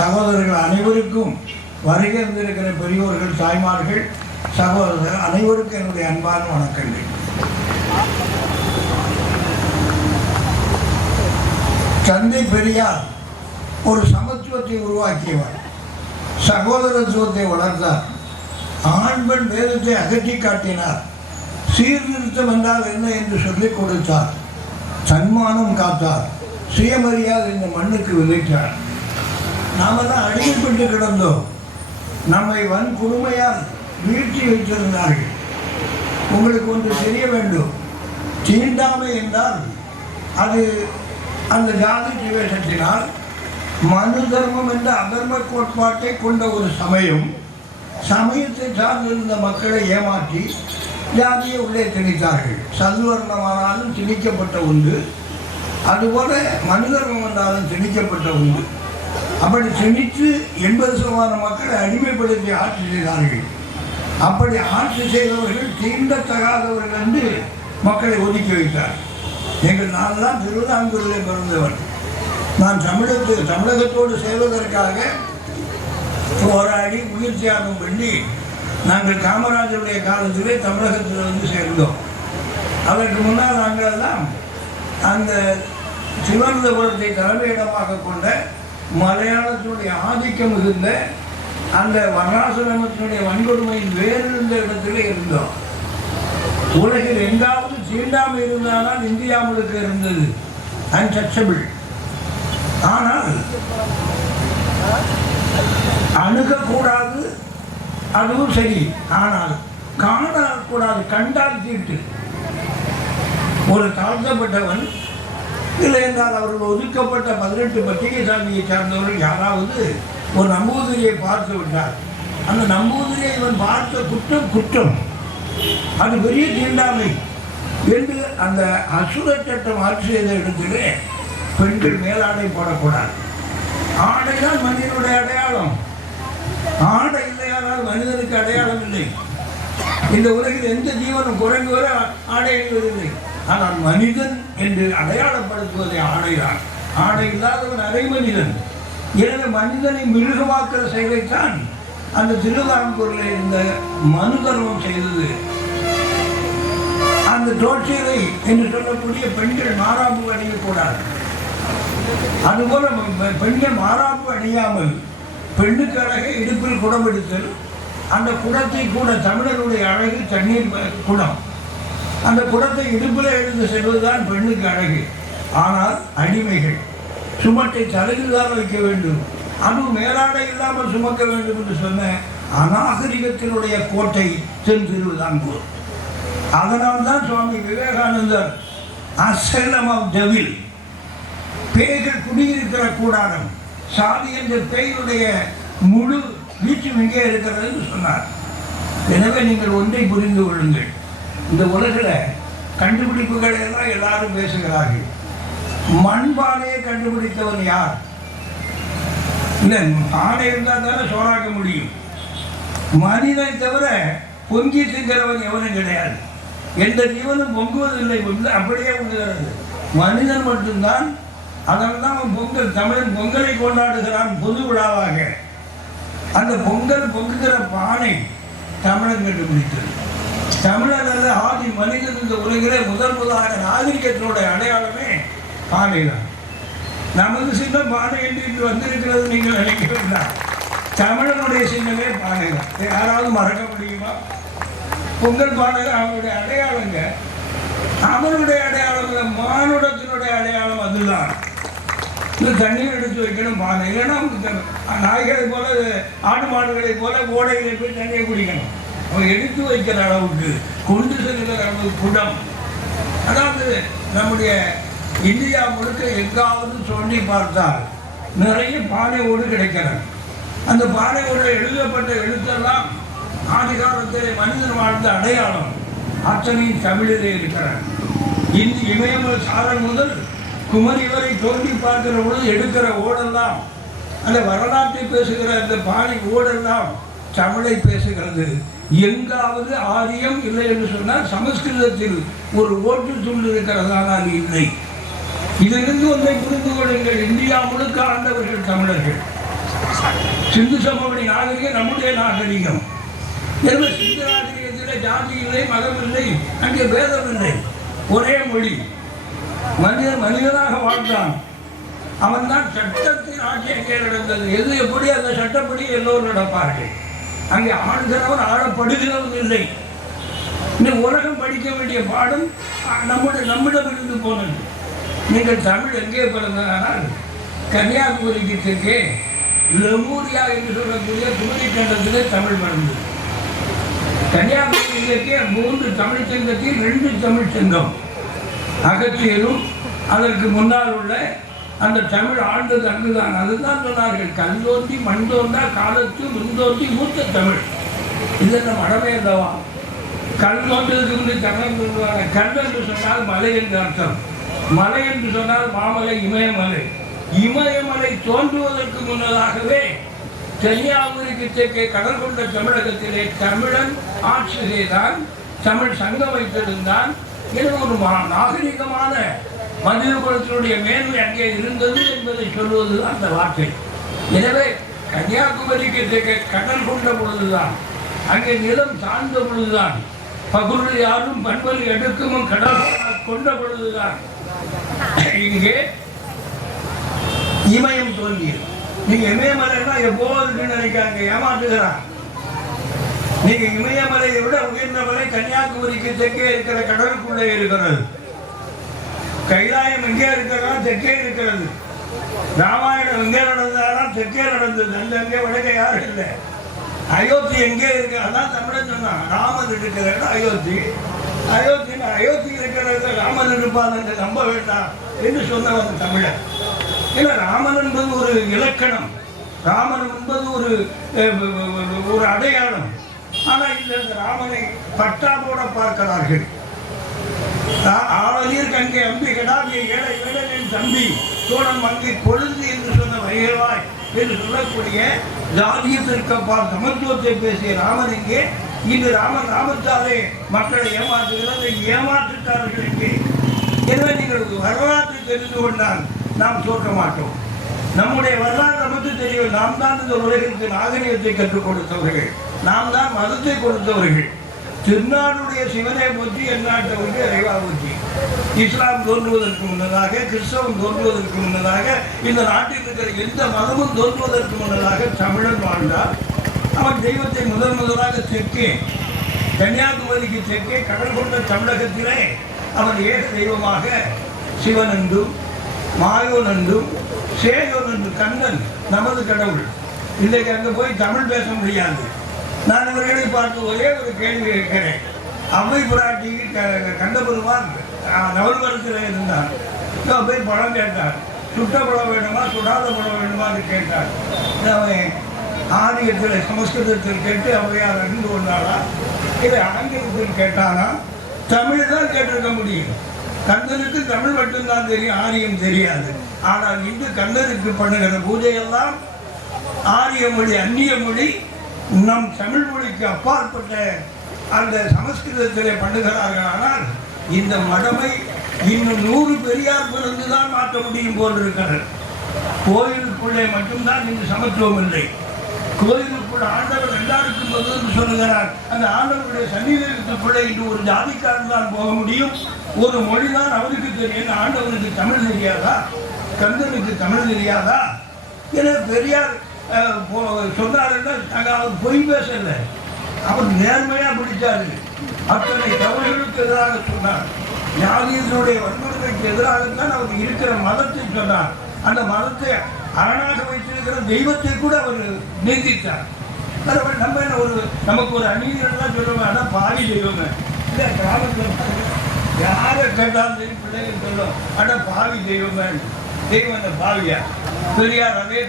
சகோதரர்கள் அனைவருக்கும் வருகை இருந்திருக்கிற பெரியோர்கள், தாய்மார்கள், சகோதரர்கள் அனைவருக்கும் என்னுடைய அன்பான வணக்கங்கள். தந்தை பெரியார் ஒரு சமத்துவத்தை உருவாக்கியவர், சகோதரத்துவத்தை வளர்த்தார், ஆண் பெண் வேதத்தை அகற்றி காட்டினார், சீர்திருத்தம் என்றால் என்ன என்று சொல்லிக் கொடுத்தார், தன்மானம் காத்தார், சுயமரியாதை இந்த மண்ணுக்கு விதைத்தார். நாமெல்லாம் அடிமைப்பட்டு கிடந்தோம். நம்மை வன்கொடுமையால் வீழ்த்தி வைத்திருந்தார்கள். உங்களுக்கு ஒன்று தெரிய வேண்டும், தீண்டாமை என்றால் அது அந்த ஜாதி திவேஷத்தினால் மனு தர்மம் என்ற அதர்ம கோட்பாட்டை கொண்ட ஒரு சமயம் சமயத்தை சார்ந்திருந்த மக்களை ஏமாற்றி ஜாதியை உள்ளே திணித்தார்கள். சதுவர்ணமானாலும் திணிக்கப்பட்ட உண்டு, அதுபோல மனு தர்மம் என்றாலும் திணிக்கப்பட்ட உண்டு. அப்படி திணித்து 80% மக்களை அடிமைப்படுத்தி ஆட்சி செய்தார்கள். அப்படி ஆட்சி செய்தவர்கள் தீண்டத்தகாதவர்கள் என்று மக்களை ஒதுக்கி வைத்தார். நான் தான் திருவிதாங்கூரில் பிறந்தவர். நான் தமிழகத்தோடு சேர்வதற்காக போராடி உயிர் தியாகம் பண்ணி நாங்கள் காமராஜருடைய காலத்திலே தமிழகத்தில் வந்து சேர்ந்தோம். அதற்கு முன்னால் நாங்கள் எல்லாம் அந்த திருவனந்தபுரத்தை தலைமையிடமாக கொண்ட மலையாளத்தினுடைய ஆதிக்கம் மிகுந்த அந்த வர்ணாசிரமத்தினுடைய வன்கொடுமையின் வேறிருந்த இடத்திலே இருந்தோம். உலகில் எங்காவது தீண்டாமை இருந்தானால் இந்தியா முழுக்க இருந்தது, அன்டச்சபிள். ஆனால் அணுகக்கூடாது, அதுவும் சரி. ஆனால் காணக்கூடாது, கண்டால் தீட்டு. ஒரு தாழ்த்தப்பட்டவன் இல்லை என்றால் அவர்கள் ஒதுக்கப்பட்ட 18 பட்டிகை சாமியை சார்ந்தவர்கள் யாராவது ஒரு நம்பூதிரியை பார்த்து விட்டார், அந்த நம்பூதிரியை இவன் பார்த்த குற்றம், அது பெரிய தீண்டாமை என்று அந்த அசுர சட்டம் ஆட்சி செய்த இடத்திலே பெண்கள் மேலாடை போடக்கூடாது. ஆடைதான் மனிதனுடைய அடையாளம். ஆடை இல்லையானால் மனிதனுக்கு அடையாளம் இல்லை. இந்த உலகில் எந்த ஜீவனும் குறைந்து வர ஆடை அணிவதில்லை. ஆனால் மனிதன் என்று அடையாளப்படுத்துவதை ஆடைதான். ஆடை இல்லாதவன் அரை மனிதன். எனவே மனிதனை மிருகமாக்கிற செயலைத்தான் அந்த திருவிதாங்கூரில் இருந்த மனு தர்மம் செய்தது. அந்த தோற்றியதை என்று சொல்லக்கூடிய பெண்கள் மாறாப்பு அணியக்கூடாது. அதுபோல பெண்கள் மாறாப்பு அணியாமல் பெண்ணுக்கு அழகை இடுப்பில் குடம் எடுத்தல், அந்த குடத்தை கூட தமிழருடைய அழகு தண்ணீர் குடம், அந்த குடத்தை இடுப்பில் எழுந்து செல்வதுதான் பெண்ணுக்கு அழகு. ஆனால் அடிமைகள் சுமட்டை தலையில் தான் வைக்க வேண்டும், அதுவும் மேலாடை இல்லாமல் சுமக்க வேண்டும் என்று சொன்ன அநாகரிகத்தினுடைய கோட்டை தென் திருவிதாங்கூர். அதனால்தான் சுவாமி விவேகானந்தர் அசைலம் ஆஃப் டெவில், பேய்கள் குடியிருக்கிற கூடாரம், சாதி என்ற பேயுடைய முழு வீச்சும் இங்கே இருக்கிறது என்று சொன்னார். எனவே நீங்கள் ஒன்றை புரிந்து கொள்ளுங்கள், இந்த உலகில் கண்டுபிடிப்புகளை எல்லாம் எல்லாரும் பேசுகிறார்கள். மண்பானையை கண்டுபிடித்தவன் யார்? இல்லை, பானை இருந்தால் தானே சோறாக்க முடியும். மனிதனை தவிர பொங்கி திங்கிறவன் எவனும் கிடையாது. எந்த ஜீவனும் பொங்குவதில்லை, அப்படியே உண்ணுகிறது மனிதன் மட்டும்தான். அதனால்தான் அவன் பொங்கல், தமிழன் பொங்கலை கொண்டாடுகிறான் பொது விழாவாக. அந்த பொங்கல் பொங்குகிற பானை தமிழன் கண்டுபிடித்தது. தமிழன் அல்ல, ஆதி மனிதன் இந்த உலகிலே முதலாக நாகரிகத்தினுடைய அடையாளமே பானை தான். நமது சின்னம் பானை என்று இன்று வந்திருக்கிறது நீங்கள் நினைக்க வேண்டாம். தமிழனுடைய சின்னமே பானை தான். யாராவது மறக்க முடியுமா? பொங்கல் பானை அவனுடைய அடையாளங்க. அவனுடைய அடையாளம் இல்லை, மானுடத்தினுடைய அடையாளம் அதுதான். இந்த தண்ணீர் எடுத்து வைக்கணும் பானை, இல்லைன்னா நாய்களை போல ஆடு மாடுகளை போல ஓடைகளை போய் தண்ணியை குடிக்கணும். அவன் எடுத்து வைக்கிற அளவுக்கு, கொண்டு செல்கிற அளவுக்கு குடம். அதாவது நம்முடைய இந்தியா முழுக்க எங்காவது சொல்லி பார்த்தால் நிறைய பானையோடு கிடைக்கிறது. அந்த பானையோடு எழுதப்பட்ட எழுத்தெல்லாம் ஆதி காலத்தில் மனிதன் வாழ்ந்த அடையாளம் அத்தனையும் தமிழிலே இருக்கிறார். இமயமலை சாரல் முதல் குமரி வரை தோண்டி பார்க்கிற பொழுது எடுக்கிற ஓடெல்லாம், அந்த வரலாற்றை பேசுகிற அந்த பானை ஓடெல்லாம் தமிழை பேசுகிறது. எங்காவது ஆரியம் இல்லை என்று சொன்னால் சமஸ்கிருதத்தில் ஒரு ஓட்டு சொல் இருக்கிறதானால் இல்லை. இதிலிருந்து ஒன்றை புரிந்து கொள்ளுங்கள், இந்தியா முழுக்க ஆண்டவர்கள் தமிழர்கள். சிந்து சமவெளி நாகரிகம் நம்முடைய நாகரிகம். எனவே சிந்து நாகரிகத்தில் ஜாதி இல்லை, மதம் இல்லை, அங்கே பேதம் இல்லை, ஒரே மொழி. மனிதனாக வாழ்ந்தான். அவன் தான் சட்டத்தின் ஆட்சி அங்கே நடந்தது. எது எப்படி அந்த சட்டப்படி எல்லோரும் நடப்பார்கள். அங்கே ஆளுகிறவன் ஆளப்படுகிறவன் இல்லை. இந்த உலகம் படிக்க வேண்டிய பாடம் நம்மிடம் இருந்து போனது. நீங்கள் தமிழ் எங்கே பிறந்தனால் கன்னியாகுமரிக்கு தெற்கே லெமூரியா என்று சொல்லக்கூடிய குமரி கண்டத்திலே தமிழ் பிறந்தது. கன்னியாகுமரி தெற்கே 3 தமிழ் சங்கத்தில் 2 தமிழ் சங்கம். அகத்தியலும் அதற்கு முன்னால் உள்ள அந்த தமிழ் ஆண்டது அங்குதான். அதுதான் சொன்னார்கள், கல் தோன்றி மண் தோன்றா காலத்து முன்தோன்றி மூத்த தமிழ். இது நம்ம மடமே அல்லவா? கல் தோன்றதுக்கு முன்பு தமிழ் சொல்லுவாங்க. கல் என்று சொன்னால் மலை என்று அர்த்தம். மலை என்று சொன்னால் மாமலை, இமயமலை. இமயமலை தோன்றுவதற்கு முன்னதாகவே கன்னியாகுமரிக்கு தெற்கே கடல் கொண்ட தமிழகத்திலே தமிழன் ஆட்சி செய்தான், தமிழ் சங்கம் வைத்திருந்தான். எனவே ஒரு நாகரிகமான மனித குலத்தினுடைய மேன்மை அங்கே இருந்தது என்பதை சொல்வது அந்த வார்த்தை. எனவே கன்னியாகுமரிக்கு தெற்கே கடல் கொண்ட பொழுதுதான், அங்கே நிலம் சார்ந்த பொழுதுதான், பகுதி யாரும் பண்பலி எடுக்கமும் கடல் கொண்ட பொழுதுதான் இங்கே இமயம் தோன்றியது. நீங்க இமயமலைன்னா எப்போது நினைக்காங்க, ஏமாற்றுகிறான். நீங்க இமயமலையை விட உயர்ந்த மலை கன்னியாகுமரிக்கு தெற்கே இருக்கிற கடலுக்குள்ளே இருக்கிறது. கைலாயம் எங்கே இருக்கிறதா? தெற்கே இருக்கிறது. ராமாயணம் எங்கே நடந்தாலும் தெற்கே நடந்தது. அங்கே வடக்கே யாரும் இல்லை. அயோத்தி எங்கே இருக்கு? அதான் தமிழன் சொன்னான். ராமன் இருக்கிற இடம் அயோத்தி. அயோத்தி இருக்கிற ராமன் இருப்பான் என்று நம்ப வேண்டாம் என்று சொன்னவன் தமிழன். ஏன்னா ராமன் என்பது ஒரு இலக்கணம், ராமன் என்பது ஒரு அடையாளம். ஆனால் இந்த ராமனை பட்டா போட பார்க்கிறார்கள். ஆவலீர் கங்கை அம்பி கடாவிய ஏழை வேடனின் தம்பி சோழன் மங்கை கொழுந்து என்று சொன்ன வைகவாய் என்று சொல்லக்கூடிய ஜாதியத்திற்கப்பால் சமத்துவத்தை பேசிய ராமன் இங்கே இன்று ராமத்தாலே மக்களை ஏமாற்றுகிறது. ஏமாற்றுத்தார்கள் இங்கே. எனவே நீங்கள் வரலாற்றை தெரிந்து கொண்டால் நாம் தோற்க மாட்டோம். நம்முடைய வரலாறு நமக்கு தெரியும். நாம் தான் இந்த உலகிற்கு நாகரிகத்தை கற்றுக் கொடுத்தவர்கள், நாம் தான் மதத்தை கொடுத்தவர்கள். திருநாடுடைய சிவனை போற்றி எந்நாட்டவருக்கு இறைவா போற்றி. இஸ்லாம் தோன்றுவதற்கு முன்னதாக, கிறிஸ்தவம் தோன்றுவதற்கு முன்னதாக, இந்த நாட்டில் இருக்கிற எந்த மதமும் தோன்றுவதற்கு முன்னதாக தமிழன் வாழ்ந்தார். அவன் தெய்வத்தை முதலாக தெற்கே கன்னியாகுமரிக்கு தெற்கே கடல் கொண்ட தமிழகத்திலே அவன் ஏக தெய்வமாக சிவன் என்றும் மாயோன் என்றும் சேயோன் என்று கண்ணன் நமது கடவுள். இன்றைக்கு அங்கே போய் தமிழ் பேச முடியாது. நான் இவர்களை பார்த்து ஒரே ஒரு கேள்வி கேட்கிறேன். அவ்வை பிராட்டிக்கு கண்டபெருமான் நவல்வரத்தில் இருந்தார். போய் பழம் கேட்டார். சுட்ட பழம் வேணுமா சுடாத பழம் வேணுமா என்று கேட்டார். அவன் ஆரியத்தில் சமஸ்கிருதத்தில் கேட்டு அவையார் அறிந்து கொண்டாளா இல்லை ஆங்கிலத்தில் கேட்டானா? தமிழ் தான் கேட்டிருக்க முடியும். கந்தனுக்கு தமிழ் மட்டும்தான் தெரியும், ஆரியம் தெரியாது. ஆனால் இன்று கந்தனுக்கு பண்ணுகிற பூஜையெல்லாம் ஆரிய மொழி, அந்நிய மொழி, நம் தமிழ் மொழிக்கு அப்பாற்பட்ட அந்த சமஸ்கிருதத்திலே பண்ணுகிறார்கள். ஆனால் இந்த மடமை இன்னும் 100 பெரியார் பிறந்துதான் மாற்ற முடியும் போன்றிருக்கிறது. கோயிலுக்குள்ளே மட்டும்தான் இன்று சமத்துவம் இல்லை. கோயிலுக்குள்ள ஆண்டவர் எல்லாருக்கும் பொது சொல்லுகிறார். அந்த ஆண்டவருடைய சன்னிதானத்துக்குள்ளே இன்று ஒரு ஜாதிக்காரன் தான் போக முடியும், ஒரு மொழி தான் அவருக்கு தெரியும். ஆண்டவனுக்கு தமிழ் தெரியாதா? கந்தனுக்கு தமிழ் தெரியாதா? என பெரியார் சொன்னார்கள். அவர் பொய் பேசல, அவர் நேர்மையா பிடிச்சாரு. அத்தனை தவறுகளுக்கு எதிராக சொன்னார். ஜாதியினுடைய வன்முறைக்கு எதிராகத்தான் அவர் இருக்கிற மதத்தை சொன்னார். அந்த மதத்தை அரணாக வைத்திருக்கிற தெய்வத்தை கூட அவர் நீந்தித்தார். நம்ம என்ன நமக்கு ஒரு அநீதியெல்லாம் சொல்லுவாங்க, அதான் பாவி தெய்வங்க. இல்லை, கிராமத்தில் யாரை கேட்டாலும் சரி பிள்ளைகள் சொல்லுவோம், அட பாவி தெய்வங்க. தெய்வம் பாவியா? பெரியார் அதே